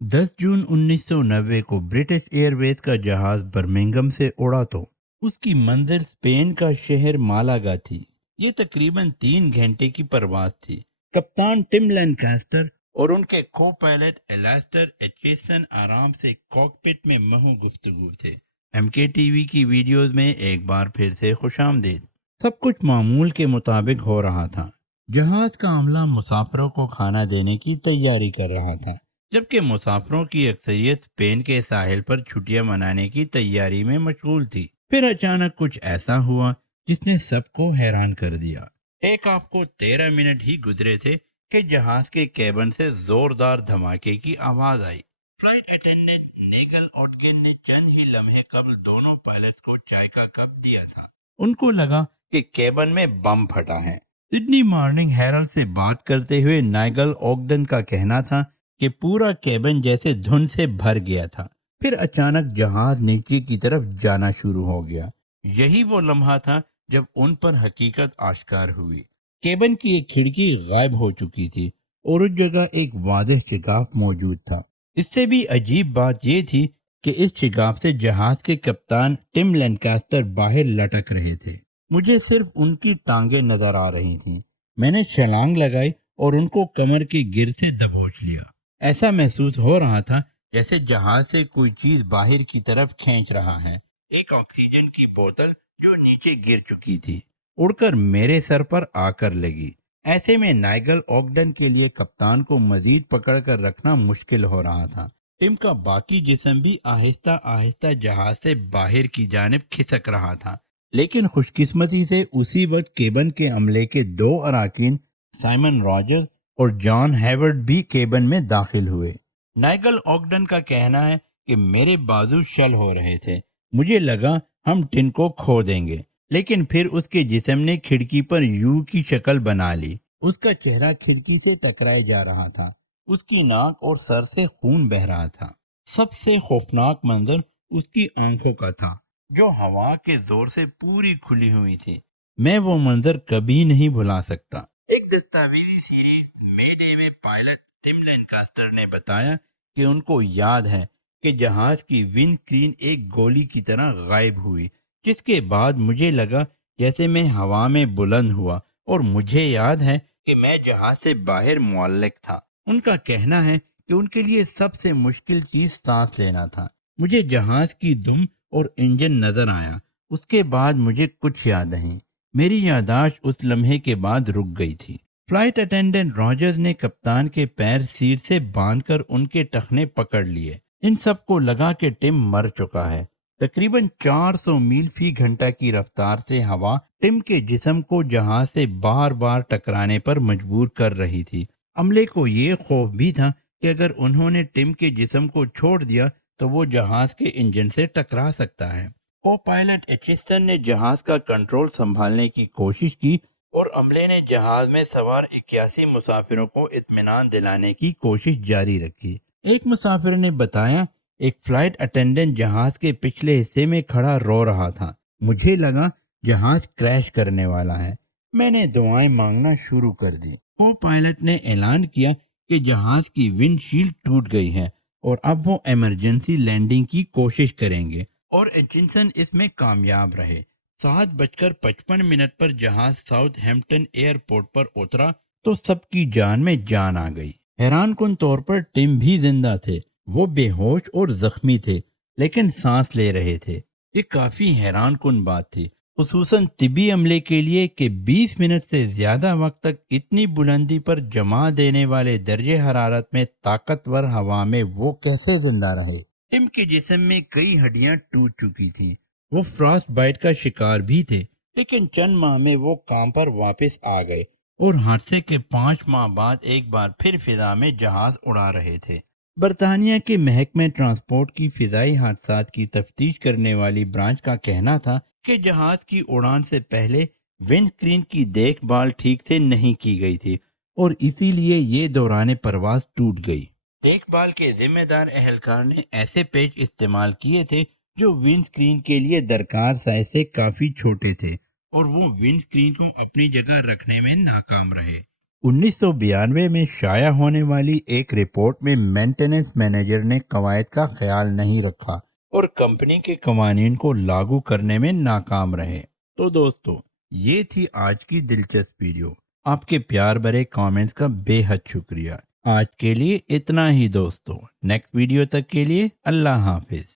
10 जून 1990 को British Airways का जहाज बर्मिंघम से उड़ा तो उसकी मंजिल स्पेन का शहर मालागा थी। ये तकरीबन 3 घंटे की परवाज थी। कप्तान टिम लैनकास्टर और उनके को पायलट एलास्टर एचेसन आराम से कॉकपिट में महू गुफ्तगू थे। एमके टीवी की वीडियोस में एक बार फिर से खुशामदीद। सब कुछ मामूल के मुताबिक हो रहा था। जहाज का अमला मुसाफिरों को खाना देने की तैयारी कर रहा था, जबकि मुसाफिरों की अक्सरियत स्पेन के साहिल पर छुट्टियां मनाने की तैयारी में मशगूल थी। फिर अचानक कुछ ऐसा हुआ जिसने सबको हैरान कर दिया। टेक ऑफ को 13 मिनट ही गुजरे थे कि जहाज के केबिन से जोरदार धमाके की आवाज आई। फ्लाइट अटेंडेंट नेगल ऑटगिन ने चंद ही लम्हे कबल दोनों पायलट्स को चाय का कप दिया था। उनको लगा कि केबिन में बम फटा है। सिडनी मॉर्निंग हेरल्ड से बात करते हुए नाइगल ऑगडन का कहना था कि पूरा केबिन जैसे धुंध से भर गया था। फिर अचानक जहाज नीचे की तरफ जाना शुरू हो गया। यही वो लम्हा था जब उन पर हकीकत आश्कार हुई। केबिन की एक खिड़की गायब हो चुकी थी और उस जगह एक वादह शिगाफ मौजूद था। इससे भी अजीब बात यह थी कि इस शिगाफ से जहाज के कप्तान टिम लैनकास्टर बाहर लटक रहे थे। मुझे सिर्फ उनकी टांगें नजर आ रही थीं। मैंने छलांग लगाई और उनको कमर के गिर से दबोच लिया। ऐसा महसूस हो रहा था जैसे जहाज से कोई चीज बाहर की तरफ खींच रहा है। एक ऑक्सीजन की बोतल जो नीचे गिर चुकी थी उड़कर मेरे सर पर आकर लगी। ऐसे में नाइगल ऑगडन के लिए कप्तान को मजीद पकड़ कर रखना मुश्किल हो रहा था। टिम का बाकी जिस्म भी आहिस्ता आहिस्ता जहाज से बाहर की जानिब खिसक रहा था। लेकिन खुशकिस्मती से उसी वक्त केबिन के अमले के 2 अरकान साइमन रॉजर्स और जॉन हेवर्ड भी केबिन में दाखिल हुए। नाइगल ऑगडन का कहना है कि मेरे बाजू शल हो रहे थे। मुझे लगा हम टिन को खो देंगे, लेकिन फिर उसके जिस्म ने खिड़की पर यू की शक्ल बना ली। उसका चेहरा खिड़की से टकराए जा रहा था। उसकी नाक और सर से खून बह रहा था। सबसे खौफनाक मंजर उसकी आंखों का था, जो हवा के जोर से पूरी खुली हुई थी। मैं वो मंजर कभी नहीं भुला सकता। एक दस्तावेजी सीरीज मे डे में पायलट टिम लैनकास्टर ने बताया कि उनको याद है कि जहाज की विंड स्क्रीन एक गोली की तरह गायब हुई, जिसके बाद मुझे लगा जैसे मैं हवा में बुलंद हुआ और मुझे याद है कि मैं जहाज से बाहर मुअल्लिक था। उनका कहना है कि उनके लिए सबसे मुश्किल चीज सांस लेना था। मुझे जहाज की दुम और इंजन नजर आया। उसके बाद मुझे कुछ याद नहीं। मेरी यादाश्त उस लम्हे के बाद रुक गई थी। फ्लाइट अटेंडेंट रॉजर्स ने कप्तान के पैर सीट से बांधकर उनके टखने पकड़ लिए। इन सबको लगा कि टिम मर चुका है। तकरीबन 400 मील फी घंटा की रफ्तार से हवा टिम के जिस्म को जहाज से बार बार टकराने पर मजबूर कर रही थी। अमले को ये खौफ भी था कि अगर उन्होंने टिम के जिस्म को छोड़ दिया तो वो जहाज के इंजन से टकरा सकता है। को पायलट एचिसन ने जहाज का कंट्रोल संभालने की कोशिश की और अमले ने जहाज में सवार 81 मुसाफिरों को इत्मीनान दिलाने की कोशिश जारी रखी। एक मुसाफिर ने बताया, एक फ्लाइट अटेंडेंट जहाज के पिछले हिस्से में खड़ा रो रहा था। मुझे लगा जहाज क्रैश करने वाला है। मैंने दुआएं मांगना शुरू कर दी। को पायलट ने ऐलान किया कि जहाज की विंडशील्ड टूट गई है और अब वो इमरजेंसी लैंडिंग की कोशिश करेंगे, और एचिंसन इसमें कामयाब रहे। 7:55 पर जहाज साउथ हैम्पटन एयरपोर्ट पर उतरा तो सबकी जान में जान आ गई। हैरान कुन तौर पर टिम भी जिंदा थे। वो बेहोश और जख्मी थे, लेकिन सांस ले रहे थे। ये काफी हैरान कुन बात थी, खुसूसन तिबी अमले के लिए कि 20 मिनट से ज्यादा वक्त तक इतनी बुलंदी पर जमा देने वाले दर्जे हरारत में ताकतवर हवा में वो कैसे जिंदा रहे। टिम के जिस्म में कई हड्डियां टूट चुकी थीं। वो फ्रॉस्ट बाइट का शिकार भी थे, लेकिन चंद माह में वो काम पर वापस आ गए और हादसे के 5 माह बाद एक बार फिर फिजा में जहाज उड़ा रहे थे। बरतानिया के महकमे ट्रांसपोर्ट की फिजाई हादसात की तफ्तीश करने वाली ब्रांच का कहना था कि जहाज की उड़ान से पहले विंड स्क्रीन की देखभाल ठीक से नहीं की गई थी और इसीलिए ये दौरान परवाज टूट गई। देखभाल के जिम्मेदार एहलकार ने ऐसे पेच इस्तेमाल किए थे जो विंड स्क्रीन के लिए दरकार साइज से काफी छोटे थे, और वो विंड स्क्रीन को अपनी जगह रखने में नाकाम रहे। 1992 میں شائع ہونے والی ایک رپورٹ میں مینٹیننس مینیجر نے قواعد کا خیال نہیں رکھا اور کمپنی کے قوانین کو لاگو کرنے میں ناکام رہے۔ تو دوستو، یہ تھی آج کی دلچسپ ویڈیو۔ آپ کے پیار بھرے کامنٹس کا بے حد شکریہ۔ آج کے لیے اتنا ہی دوستو، نیکسٹ ویڈیو تک کے لیے اللہ حافظ۔